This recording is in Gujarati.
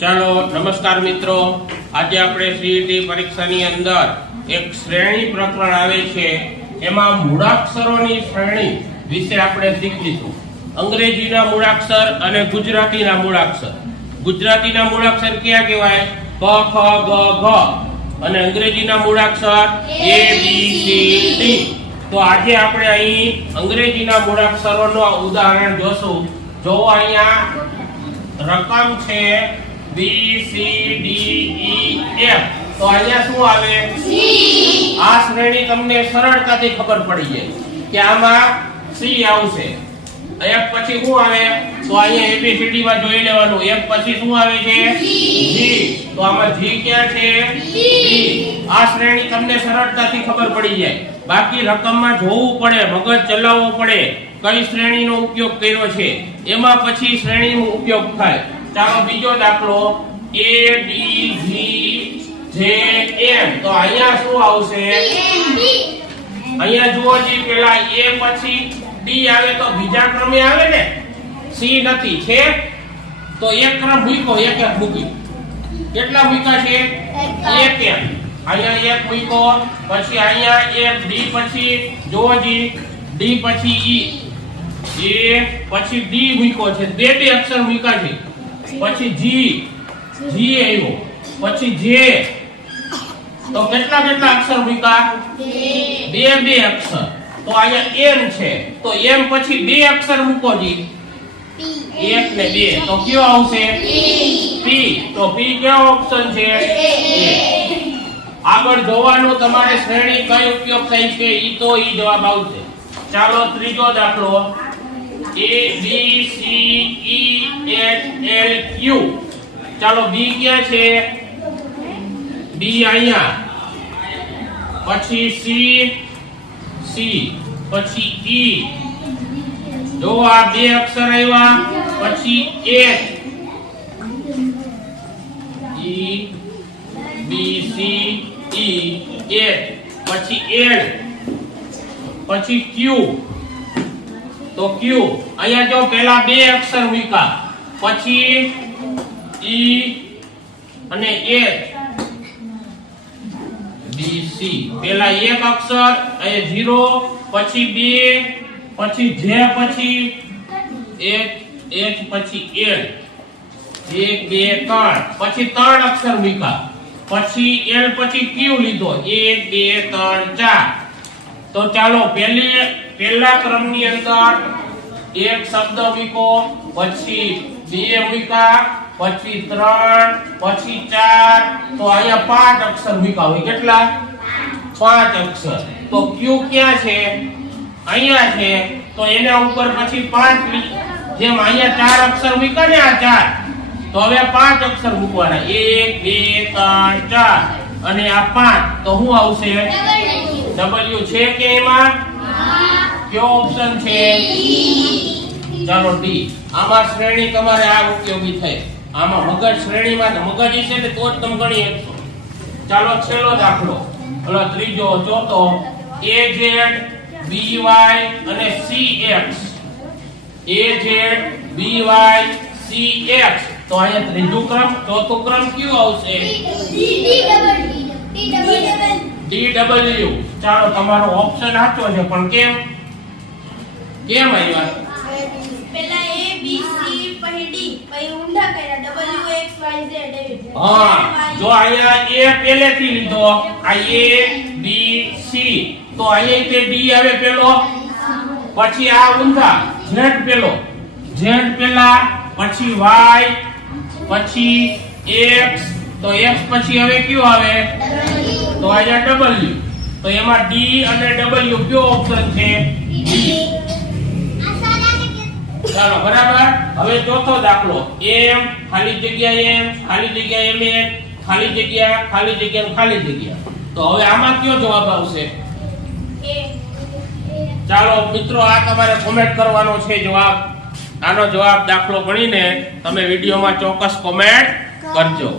ચાલો નમસ્કાર મિત્રો, આજે આપણે સીઈટી પરીક્ષાની અંદર એક શ્રેણી પ્રકરણ આવે છે, એમાં મૂળાક્ષરોની શ્રેણી વિશે આપણે શીખીશું. અંગ્રેજીના મૂળાક્ષર અને ગુજરાતીના મૂળાક્ષર. ગુજરાતીના મૂળાક્ષર કયા કહેવાય? ક ખ ગ ઘ. અને અંગ્રેજીના મૂળાક્ષર A B C D. તો આજે આપણે અહીં અંગ્રેજીના મૂળાક્ષરોનું ઉદાહરણ જોશું. જો અહીંયા રકમ છે B C D E F, તો અહીંયા શું આવે? C. આ શ્રેણી તમને સરળતાથી ખબર પડી જાય કે આમાં C આવશે. F પછી શું આવે? તો અહીંયા ABCD માં જોઈ લેવાનું. F પછી શું આવે છે? G. તો આમાં G ક્યાં છે? B. આ શ્રેણી તમને સરળતાથી ખબર પડી જાય. બાકી રકમમાં જોવું પડે, મગજ ચલાવવું પડે, કઈ શ્રેણીનો ઉપયોગ કર્યો છે, એમાં પછી શ્રેણીનો ઉપયોગ થાય. ચાલો બીજો દાખલો, A B G J M. તો અહીંયા શું આવશે? અહીંયા જુઓ જી, પેલા A પછી D આવે તો બીજા ક્રમે આવે ને, C નથી છે તો એક ક્રમ મૂક્યો, એક એક મૂકી. કેટલા મૂક્યા છે? એક એક. અહીંયા એક મૂક્યો, પછી અહીંયા એક D પછી જુઓ જી, D પછી E, A પછી D મૂક્યો છે, બે અક્ષર મૂક્યા છે. પછી G આવ્યો, પછી J. તો કેટલા અક્ષર મૂક્યા? બે અક્ષર. તો અહીંયા M છે, તો M પછી બે અક્ષર મૂકો જી, એક ને બે. તો કયો આવશે? P. તો P કયો ઓપ્શન છે? આગળ જોવાનું તમારે શ્રેણી કઈ ઉપયોગ થાય છે, ઈ તો ઈ જવાબ આવશે. ચાલો ત્રીજો દાખલો, A B C E H L Q. ચાલો B ક્યાં છે? B અહીંયા, પછી C, પછી E. જો આ બે અક્ષર આવ્યા, પછી H, E B C E H, પછી L, પછી Q. તો Q અહીંયા જો પેલા બે અક્ષર મૂક્યા, પછી E અને H, B C. પેલા એક અક્ષર અહીંયા 0, પછી 2, પછી J, પછી H, પછી L, 1 2 3, પછી 3 અક્ષર મૂક્યા, પછી L પછી Q લીધો, 1 2 3 4. તો ચાલો પહેલા ક્રમની અંદર એક શબ્દ મૂક્યો, પછી 2 મૂક્યા, પછી 3, પછી 4. તો અહીંયા 5 અક્ષર મૂક્યા હોય. કેટલા? 5 અક્ષર. તો Q ક્યાં છે? અહીંયા છે. તો એના ઉપર પછી 5, જેમ અહીંયા 4 અક્ષર મૂક્યા ને, આ 4, તો હવે 5 અક્ષર મૂકવાના, 1 2 3 4. અને આ 5, તો શું આવશે? W છે કે એમાં? કયો ઓપ્શન છે? ચાલો D. આમાં શ્રેણી તમારે આ ઉપયોગી થાય. આમાં મગજ શ્રેણીમાં મગજ છે ને તો જ તમે ગણી શકશો. ચાલો છેલ્લો દાખલો, ઓલો ત્રીજો, ચોથો, AZ BY અને CX. AZ BY CX. તો અહીંયા ત્રીજો ક્રમ, ચોથો ક્રમ કયો આવશે? DW. ચાલો તમારો ઓપ્શન સાચો છે, પણ કેમ આવ્યા? પેલા A B C પછી D પછી ઊંધા કર્યા, W X Y Z. હા, જો અહીંયા A પહેલેથી લીધો, આ A B C. તો અહીંયા તે D આવે પેલો, પછી આ ઊંધા Z પેલો, Z પેલા, પછી Y, પછી X. તો X પછી હવે કયો આવે? તો અહીંયા W. તો એમાં D અને W કયો ઓપ્શન છે? D. ચાલો બરાબર. હવે ચોથો દાખલો, M ખાલી જગ્યા M ખાલી જગ્યા M ખાલી જગ્યા ખાલી જગ્યા ખાલી જગ્યા. તો હવે આમાં કયો જવાબ આવશે? ચાલો મિત્રો, આ તમારે કોમેન્ટ કરવાનો છે જવાબ. આનો જવાબ દાખલો ગણીને તમે વિડીયોમાં ચોક્કસ કોમેન્ટ કરજો.